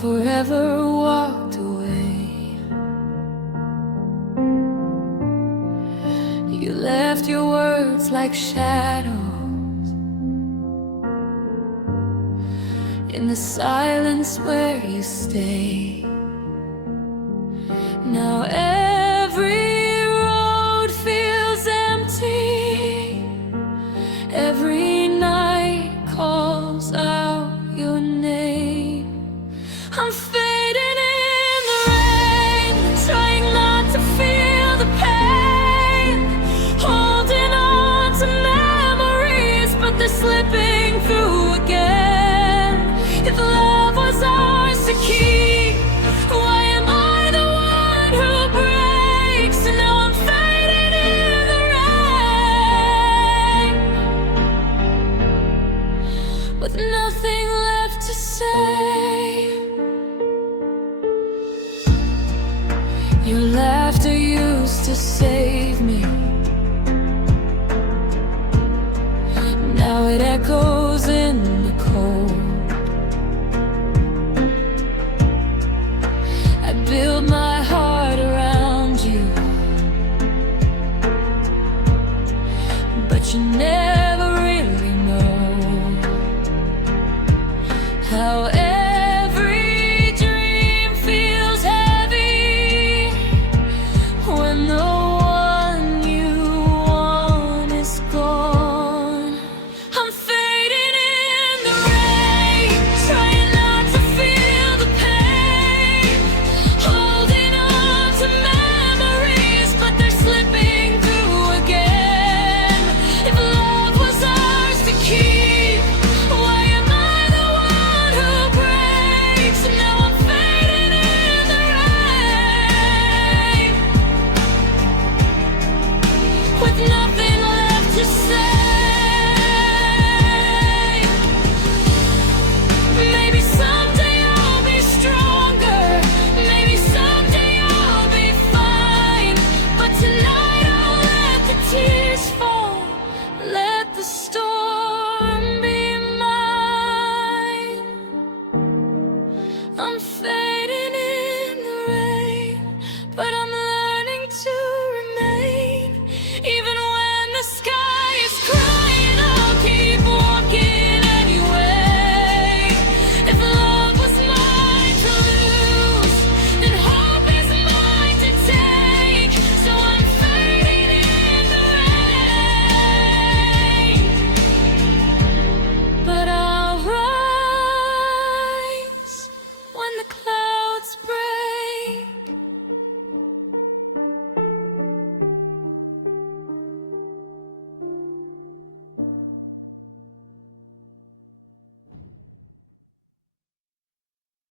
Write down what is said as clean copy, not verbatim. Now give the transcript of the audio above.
forever walked away. You left your words like shadows in the silence where you stay. Now every road feels empty, every night calls out your name. I'm fading in the rain, trying not to feel the pain, holding on to memories, but they're slipping through again. If love was ours to keep, why am I the one who breaks? And now I'm fading in the rain, with nothing left to say. Your laughter used to save me, now it echoes in the cold. I build my heart around you, but you never really know how every dream feels heavy when the one you want is gone. I'm fading in the rain, trying not to feel the pain, holding on to memories, but they're slipping through again. If love was ours to keep, why am I the one who breaks? And now I'm fading in the rain, with nothing left to say. Maybe someday I'll be stronger, maybe someday I'll be fine, but tonight I'll let the tears fall, let the storm be mine. I'm fading